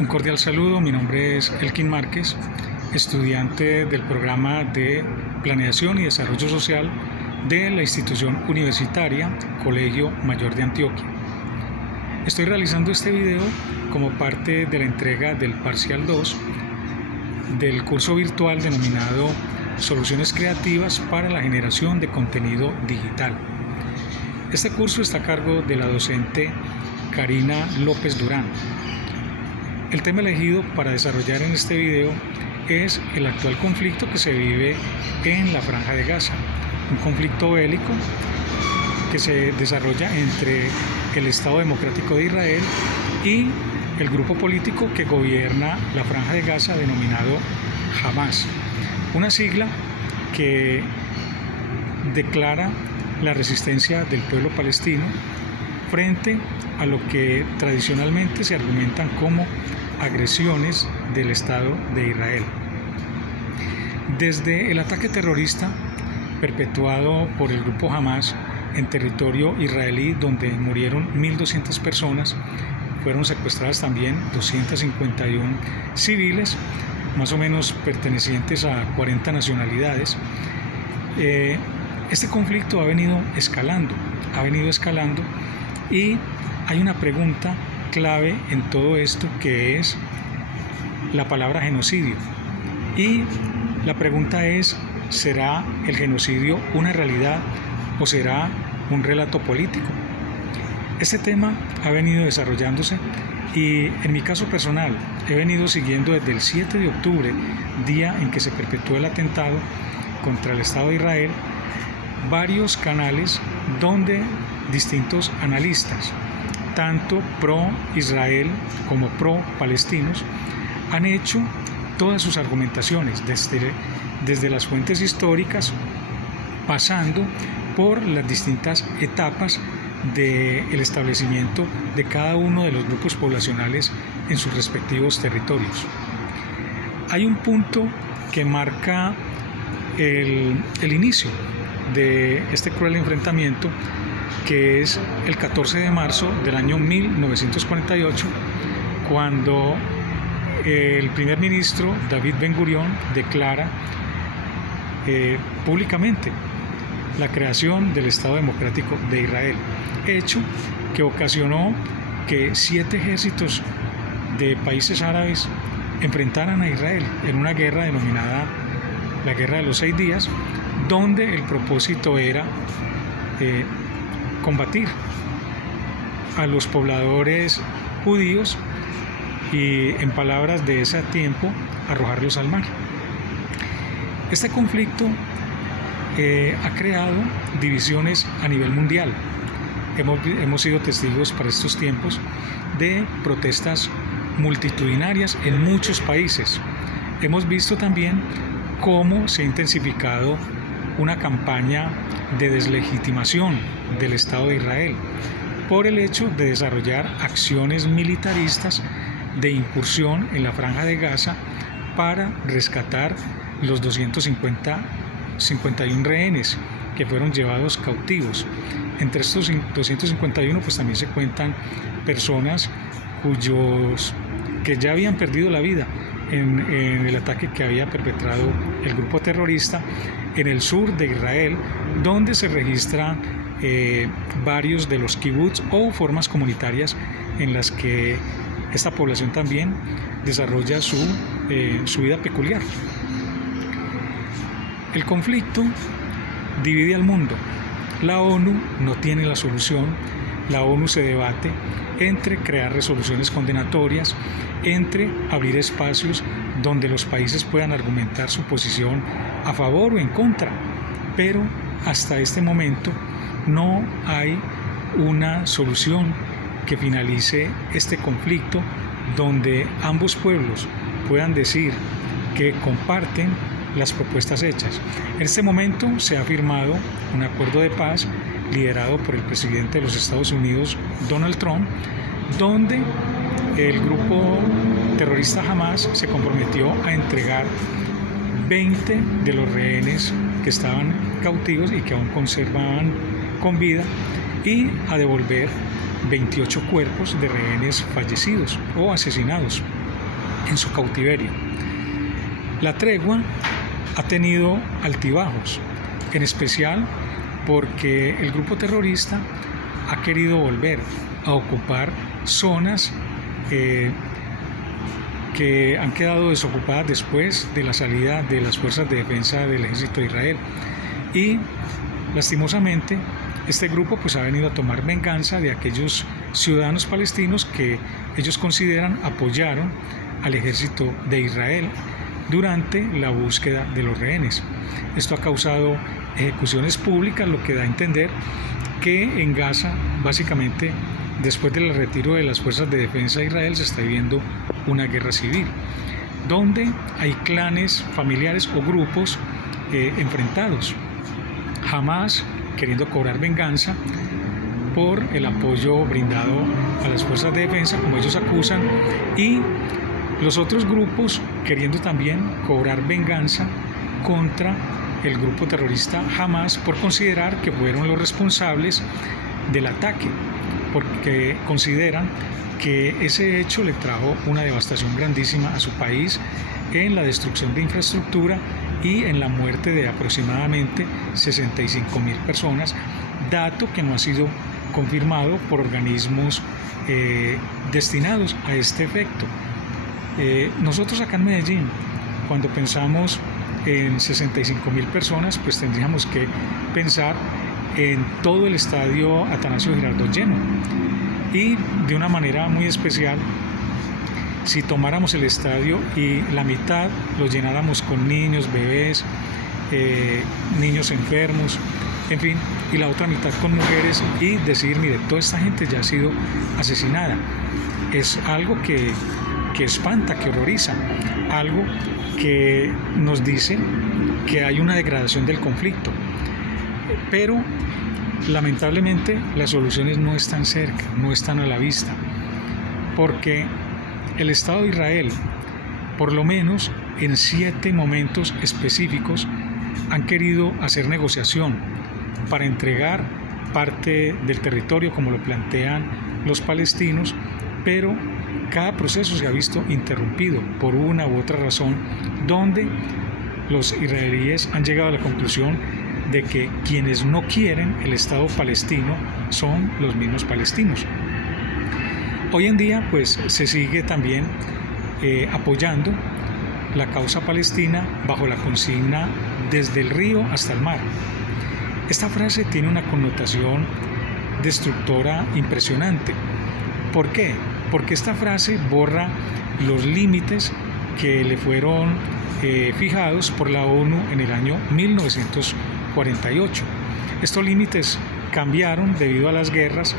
Un cordial saludo, mi nombre es Elkin Márquez, estudiante del programa de Planeación y Desarrollo Social de la institución universitaria Colegio Mayor de Antioquia. Estoy realizando este video como parte de la entrega del parcial 2 del curso virtual denominado Soluciones Creativas para la Generación de Contenido Digital. Este curso está a cargo de la docente Karina López Durán. El tema elegido para desarrollar en este video es el actual conflicto que se vive en la Franja de Gaza, un conflicto bélico que se desarrolla entre el Estado Democrático de Israel y el grupo político que gobierna la Franja de Gaza denominado Hamas, una sigla que declara la resistencia del pueblo palestino frente a lo que tradicionalmente se argumentan como agresiones del Estado de Israel. Desde el ataque terrorista perpetuado por el grupo Hamas en territorio israelí, donde murieron 1.200 personas, fueron secuestradas también 251 civiles, más o menos pertenecientes a 40 nacionalidades. Este conflicto ha venido escalando y hay una pregunta clave en todo esto, que es la palabra genocidio. Y la pregunta es: ¿será el genocidio una realidad o será un relato político? Este tema ha venido desarrollándose y en mi caso personal he venido siguiendo desde el 7 de octubre, día en que se perpetuó el atentado contra el Estado de Israel, varios canales donde distintos analistas, tanto pro-Israel como pro-palestinos, han hecho todas sus argumentaciones desde las fuentes históricas, pasando por las distintas etapas del establecimiento de cada uno de los grupos poblacionales en sus respectivos territorios. Hay un punto que marca el inicio de este cruel enfrentamiento, que es el 14 de marzo del año 1948, cuando el primer ministro David Ben-Gurión declara públicamente la creación del Estado Democrático de Israel, hecho que ocasionó que 7 ejércitos de países árabes enfrentaran a Israel en una guerra denominada la Guerra de los 6 días, donde el propósito era combatir a los pobladores judíos y, en palabras de ese tiempo, arrojarlos al mar. Este conflicto ha creado divisiones a nivel mundial. Hemos sido testigos para estos tiempos de protestas multitudinarias en muchos países. Hemos visto también cómo se ha intensificado una campaña de deslegitimación del Estado de Israel por el hecho de desarrollar acciones militaristas de incursión en la Franja de Gaza para rescatar los 251 rehenes que fueron llevados cautivos. Entre estos 251 pues también se cuentan personas que ya habían perdido la vida en el ataque que había perpetrado el grupo terrorista en el sur de Israel, donde se registran varios de los kibbutz o formas comunitarias en las que esta población también desarrolla su vida peculiar. El conflicto divide al mundo. La ONU no tiene la solución. La ONU se debate entre crear resoluciones condenatorias, entre abrir espacios donde los países puedan argumentar su posición a favor o en contra, pero hasta este momento no hay una solución que finalice este conflicto donde ambos pueblos puedan decir que comparten las propuestas hechas. En este momento se ha firmado un acuerdo de paz liderado por el presidente de los Estados Unidos, Donald Trump, donde el grupo terrorista Hamas se comprometió a entregar 20 de los rehenes que estaban cautivos y que aún conservaban con vida, y a devolver 28 cuerpos de rehenes fallecidos o asesinados en su cautiverio. La tregua ha tenido altibajos, en especial porque el grupo terrorista ha querido volver a ocupar zonas que han quedado desocupadas después de la salida de las fuerzas de defensa del ejército de Israel. Y lastimosamente este grupo pues ha venido a tomar venganza de aquellos ciudadanos palestinos que ellos consideran apoyaron al ejército de Israel durante la búsqueda de los rehenes. Esto ha causado ejecuciones públicas, lo que da a entender que en Gaza, básicamente, después del retiro de las fuerzas de defensa de Israel, se está viviendo una guerra civil, donde hay clanes familiares o grupos enfrentados. Hamás queriendo cobrar venganza por el apoyo brindado a las fuerzas de defensa, como ellos acusan, y los otros grupos queriendo también cobrar venganza contra el grupo terrorista Hamás por considerar que fueron los responsables del ataque, porque consideran que ese hecho le trajo una devastación grandísima a su país en la destrucción de infraestructura y en la muerte de aproximadamente 65.000 personas, dato que no ha sido confirmado por organismos destinados a este efecto. Nosotros acá en Medellín, cuando pensamos en 65.000 personas, pues tendríamos que pensar en todo el estadio Atanasio Girardot lleno, y de una manera muy especial si tomáramos el estadio y la mitad lo llenáramos con niños, bebés, niños enfermos, en fin, y la otra mitad con mujeres, y decir, mire, toda esta gente ya ha sido asesinada. Es algo que espanta, que horroriza, algo que nos dice que hay una degradación del conflicto. Pero lamentablemente las soluciones no están cerca, no están a la vista, porque el Estado de Israel, por lo menos en 7 momentos específicos, han querido hacer negociación para entregar parte del territorio, como lo plantean los palestinos, pero cada proceso se ha visto interrumpido por una u otra razón, donde los israelíes han llegado a la conclusión de que quienes no quieren el Estado palestino son los mismos palestinos. Hoy en día pues se sigue también apoyando la causa palestina bajo la consigna desde el río hasta el mar. Esta frase tiene una connotación destructora impresionante. ¿Por qué? Porque esta frase borra los límites que le fueron fijados por la ONU en el año 1948. Estos límites cambiaron debido a las guerras.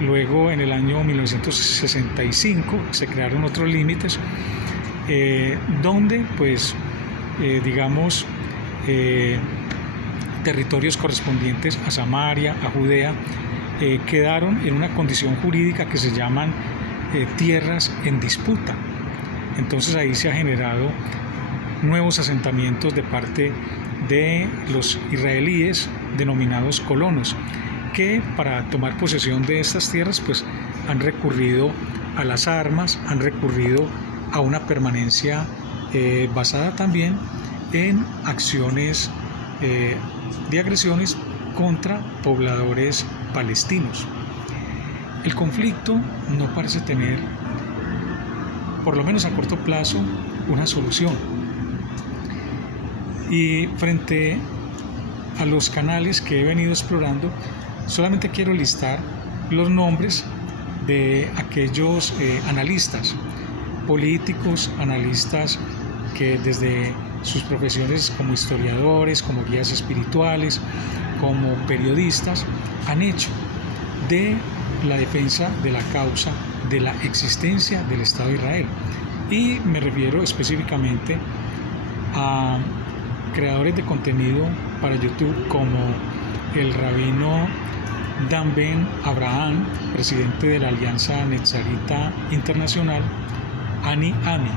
Luego, en el año 1965, se crearon otros límites donde, pues, territorios correspondientes a Samaria, a Judea, quedaron en una condición jurídica que se llaman tierras en disputa. Entonces ahí se ha generado nuevos asentamientos de parte de los israelíes denominados colonos, que para tomar posesión de estas tierras pues han recurrido a las armas, han recurrido a una permanencia basada también en acciones de agresiones contra pobladores palestinos. El conflicto no parece tener, por lo menos a corto plazo, una solución. Y frente a los canales que he venido explorando, solamente quiero listar los nombres de aquellos analistas, políticos, analistas que desde sus profesiones como historiadores, como guías espirituales, como periodistas, han hecho de la defensa de la causa de la existencia del Estado de Israel. Y me refiero específicamente a creadores de contenido para YouTube como el rabino Dan Ben Abraham, presidente de la Alianza Netzarita Internacional, Ani Ami.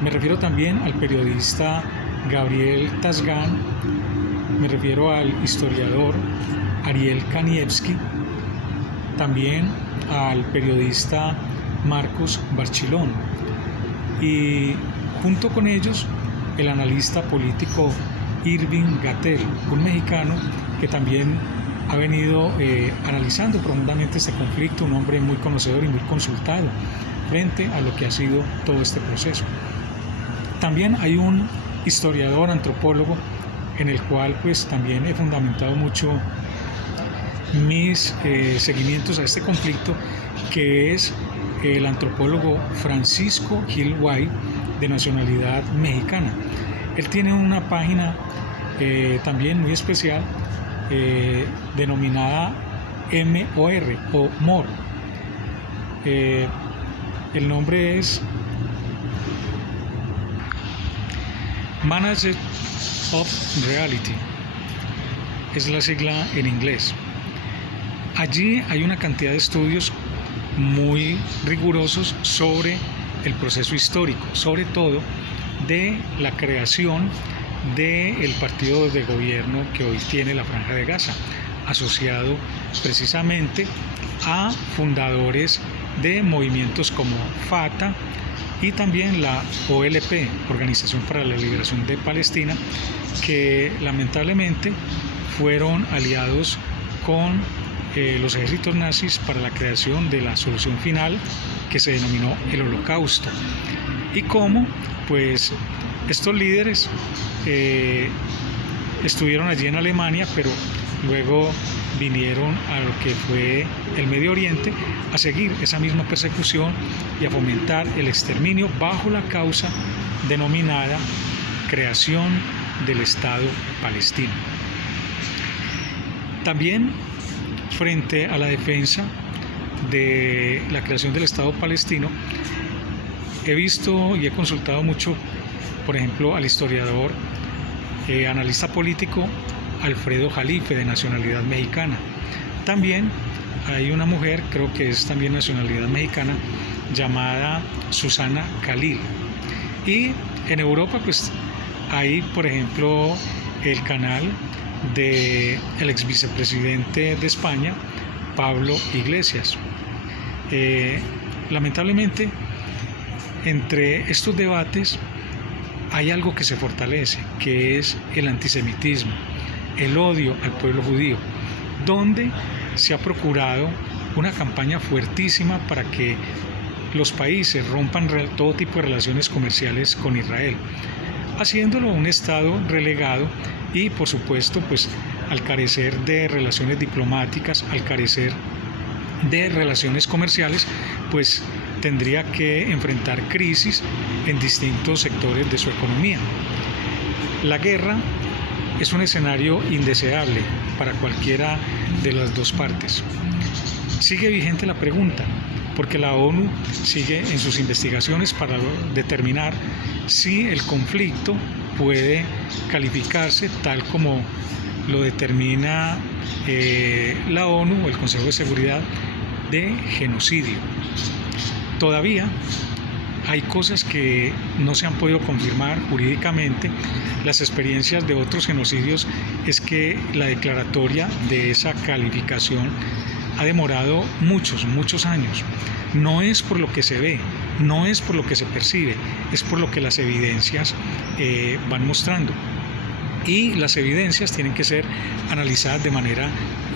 Me refiero también al periodista Gabriel Tasgan, me refiero al historiador Ariel Kanievski, también al periodista Marcos Barchilón, y junto con ellos el analista político Irving Gatel, un mexicano que también ha venido analizando profundamente este conflicto, un hombre muy conocedor y muy consultado frente a lo que ha sido todo este proceso. También hay un historiador, antropólogo, en el cual pues también he fundamentado mucho mis seguimientos a este conflicto, que es el antropólogo Francisco Gil White, de nacionalidad mexicana. Él tiene una página también muy especial denominada MOR o MOR. El nombre es Managed of Reality, es la sigla en inglés. Allí hay una cantidad de estudios muy rigurosos sobre el proceso histórico, sobre todo de la creación del partido de gobierno que hoy tiene la Franja de Gaza, asociado precisamente a fundadores de movimientos como Fatah y también la OLP, Organización para la Liberación de Palestina, que lamentablemente fueron aliados con los ejércitos nazis para la creación de la solución final que se denominó el Holocausto. Y cómo pues estos líderes estuvieron allí en Alemania, pero luego vinieron a lo que fue el Medio Oriente a seguir esa misma persecución y a fomentar el exterminio bajo la causa denominada creación del Estado palestino. También frente a la defensa de la creación del Estado palestino, he visto y he consultado mucho, por ejemplo, al historiador, analista político Alfredo Jalife, de nacionalidad mexicana. También hay una mujer, creo que es también nacionalidad mexicana, llamada Susana Khalil. Y en Europa pues hay, por ejemplo, el canal del ex vicepresidente de España, Pablo Iglesias. Lamentablemente, entre estos debates hay algo que se fortalece, que es el antisemitismo, el odio al pueblo judío, donde se ha procurado una campaña fuertísima para que los países rompan todo tipo de relaciones comerciales con Israel, haciéndolo un estado relegado y, por supuesto, pues al carecer de relaciones diplomáticas, al carecer de relaciones comerciales, pues tendría que enfrentar crisis en distintos sectores de su economía. La guerra es un escenario indeseable para cualquiera de las dos partes. Sigue vigente la pregunta, porque la ONU sigue en sus investigaciones para determinar si el conflicto puede calificarse tal como lo determina la ONU o el Consejo de Seguridad de genocidio. Todavía hay cosas que no se han podido confirmar jurídicamente. Las experiencias de otros genocidios es que la declaratoria de esa calificación ha demorado muchos años. No es por lo que se ve, no es por lo que se percibe, es por lo que las evidencias van mostrando. Y las evidencias tienen que ser analizadas de manera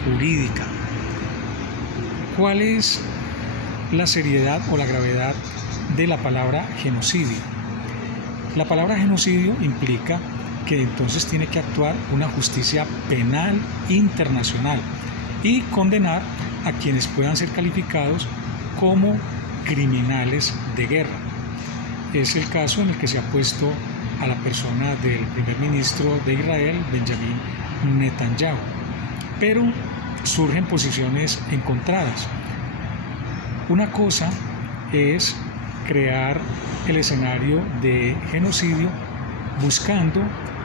jurídica. ¿Cuál es la seriedad o la gravedad de la palabra genocidio? La palabra genocidio implica que entonces tiene que actuar una justicia penal internacional y condenar a quienes puedan ser calificados como criminales de guerra. Es el caso en el que se ha puesto a la persona del primer ministro de Israel, Benjamin Netanyahu. Pero surgen posiciones encontradas. Una cosa es crear el escenario de genocidio buscando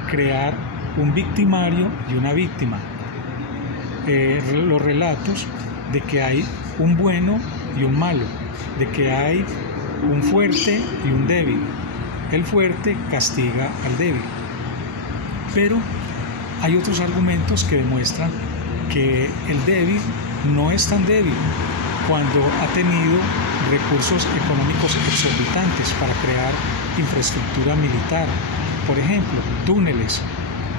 crear un victimario y una víctima. Los relatos de que hay un bueno y un malo, de que hay un fuerte y un débil. El fuerte castiga al débil. Pero hay otros argumentos que demuestran que el débil no es tan débil cuando ha tenido recursos económicos exorbitantes para crear infraestructura militar, por ejemplo, túneles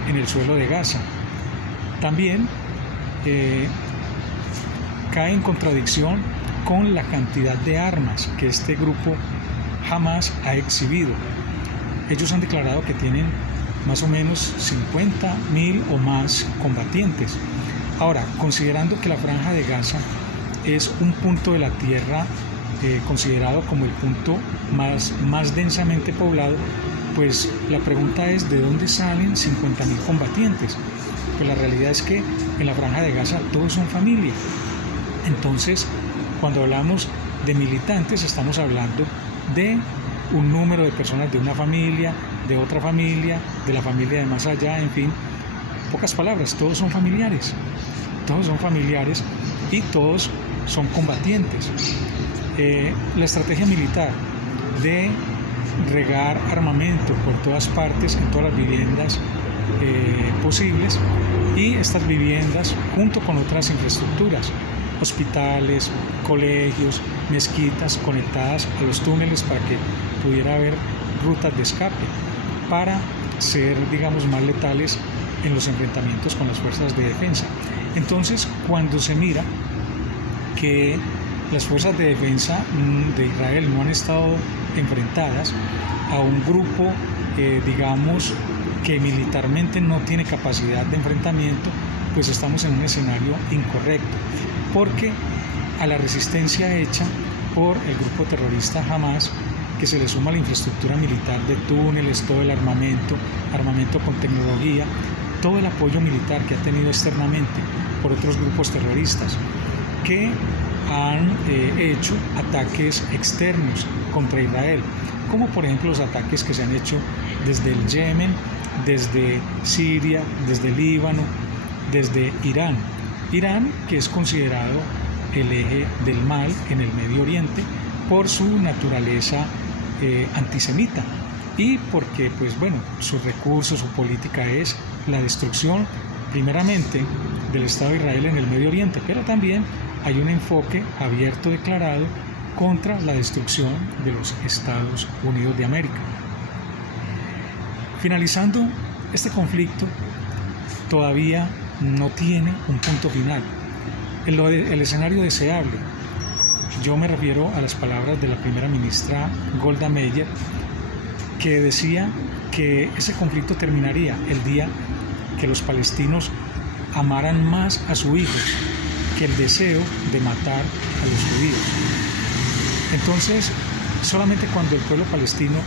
en el suelo de Gaza. También cae en contradicción con la cantidad de armas que este grupo Hamas ha exhibido. Ellos han declarado que tienen más o menos 50.000 o más combatientes. Ahora, considerando que la Franja de Gaza es un punto de la tierra considerado como el punto más densamente poblado, pues la pregunta es: ¿de dónde salen 50.000 combatientes? Pues la realidad es que en la Franja de Gaza todos son familia. Entonces, cuando hablamos de militantes, estamos hablando de un número de personas de una familia, de otra familia, de la familia de más allá, en fin, pocas palabras, todos son familiares y todos son combatientes. La estrategia militar de regar armamento por todas partes, en todas las viviendas posibles, y estas viviendas junto con otras infraestructuras, hospitales, colegios, mezquitas conectadas a los túneles para que pudiera haber rutas de escape para ser, digamos, más letales en los enfrentamientos con las fuerzas de defensa. Entonces, cuando se mira que las fuerzas de defensa de Israel no han estado enfrentadas a un grupo, digamos, que militarmente no tiene capacidad de enfrentamiento, pues estamos en un escenario incorrecto, porque a la resistencia hecha por el grupo terrorista Hamas, que se le suma la infraestructura militar de túneles, todo el armamento con tecnología, todo el apoyo militar que ha tenido externamente por otros grupos terroristas que han hecho ataques externos contra Israel, como por ejemplo los ataques que se han hecho desde el Yemen, desde Siria, desde Líbano, desde Irán, que es considerado el eje del mal en el Medio Oriente por su naturaleza antisemita y porque, pues bueno, sus recursos, su política es la destrucción primeramente del Estado de Israel en el Medio Oriente, pero también hay un enfoque abierto, declarado, contra la destrucción de los Estados Unidos de América. Finalizando, este conflicto todavía no tiene un punto final. El escenario deseable, yo me refiero a las palabras de la primera ministra Golda Meir, que decía que ese conflicto terminaría el día que los palestinos amaran más a su hijo que el deseo de matar a los judíos. Entonces, solamente cuando el pueblo palestino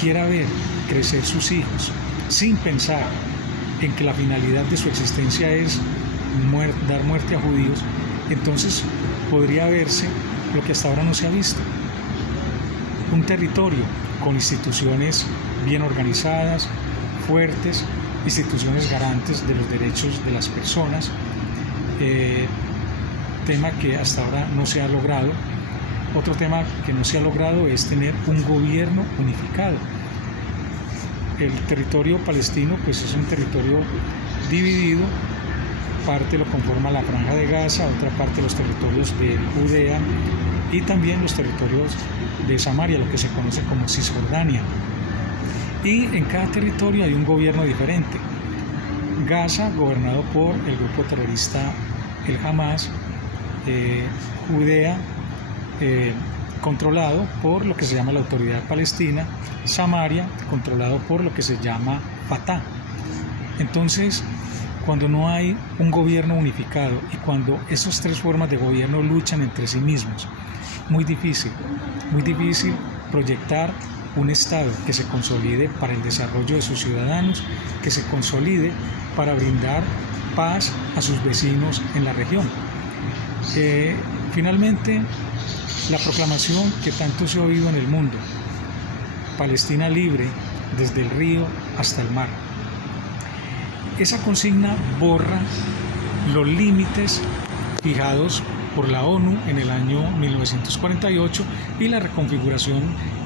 quiera ver crecer sus hijos sin pensar en que la finalidad de su existencia es dar muerte a judíos, entonces podría verse lo que hasta ahora no se ha visto: un territorio con instituciones bien organizadas, fuertes, instituciones garantes de los derechos de las personas, tema que hasta ahora no se ha logrado. Otro tema que no se ha logrado es tener un gobierno unificado. El territorio palestino pues es un territorio dividido, parte lo conforma la Franja de Gaza, otra parte los territorios de Judea y también los territorios de Samaria, lo que se conoce como Cisjordania. Y en cada territorio hay un gobierno diferente. Gaza, gobernado por el grupo terrorista el Hamas, Judea, controlado por lo que se llama la Autoridad Palestina, Samaria, controlado por lo que se llama Fatah. Entonces, cuando no hay un gobierno unificado y cuando esas tres formas de gobierno luchan entre sí mismos, muy difícil proyectar un Estado que se consolide para el desarrollo de sus ciudadanos, que se consolide para brindar paz a sus vecinos en la región. Finalmente, la proclamación que tanto se ha oído en el mundo: Palestina libre desde el río hasta el mar. Esa consigna borra los límites fijados por la ONU en el año 1948 y la reconfiguración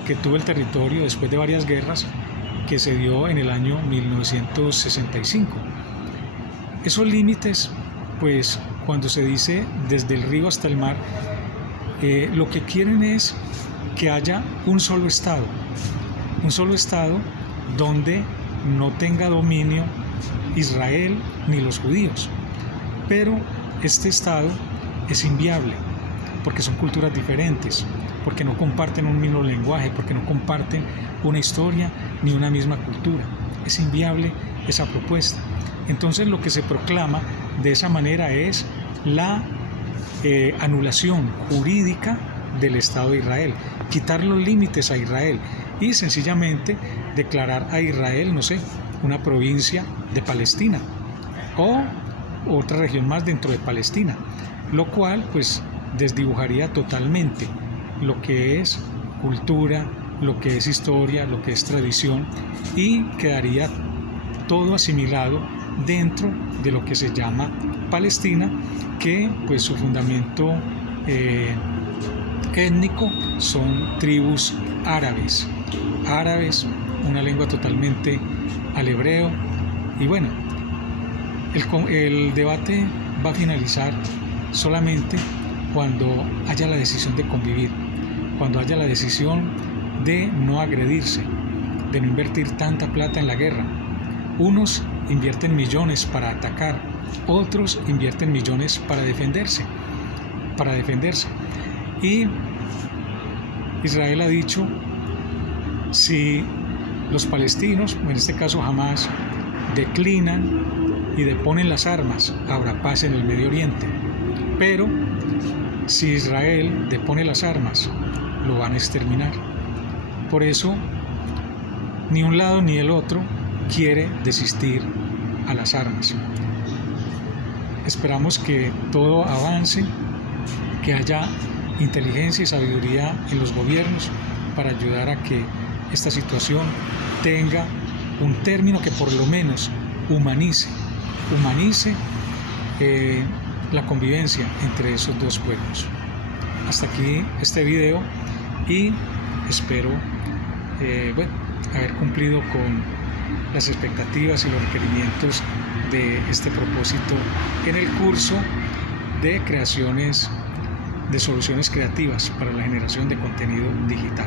que tuvo el territorio después de varias guerras que se dio en el año 1965. Esos límites, pues cuando se dice desde el río hasta el mar, lo que quieren es que haya un solo Estado donde no tenga dominio Israel ni los judíos. Pero este Estado es inviable porque son culturas diferentes, porque no comparten un mismo lenguaje, porque no comparten una historia ni una misma cultura. Es inviable esa propuesta. Entonces lo que se proclama de esa manera es la anulación jurídica del Estado de Israel, quitar los límites a Israel y sencillamente declarar a Israel, no sé, una provincia de Palestina o otra región más dentro de Palestina, lo cual pues desdibujaría totalmente lo que es cultura, lo que es historia, lo que es tradición, y quedaría todo asimilado dentro de lo que se llama Palestina, que pues su fundamento étnico son tribus árabes, una lengua totalmente al hebreo. Y bueno, el debate va a finalizar solamente cuando haya la decisión de convivir, cuando haya la decisión de no agredirse, de no invertir tanta plata en la guerra. Unos invierten millones para atacar, otros invierten millones para defenderse. Y Israel ha dicho, si los palestinos, en este caso Hamás, declinan y deponen las armas, habrá paz en el Medio Oriente. Pero si Israel depone las armas, lo van a exterminar. Por eso, ni un lado ni el otro quiere desistir a las armas. Esperamos que todo avance, que haya inteligencia y sabiduría en los gobiernos para ayudar a que esta situación tenga un término que por lo menos humanice la convivencia entre esos dos pueblos. Hasta aquí este video y espero haber cumplido con las expectativas y los requerimientos de este propósito en el curso de creaciones de soluciones creativas para la generación de contenido digital.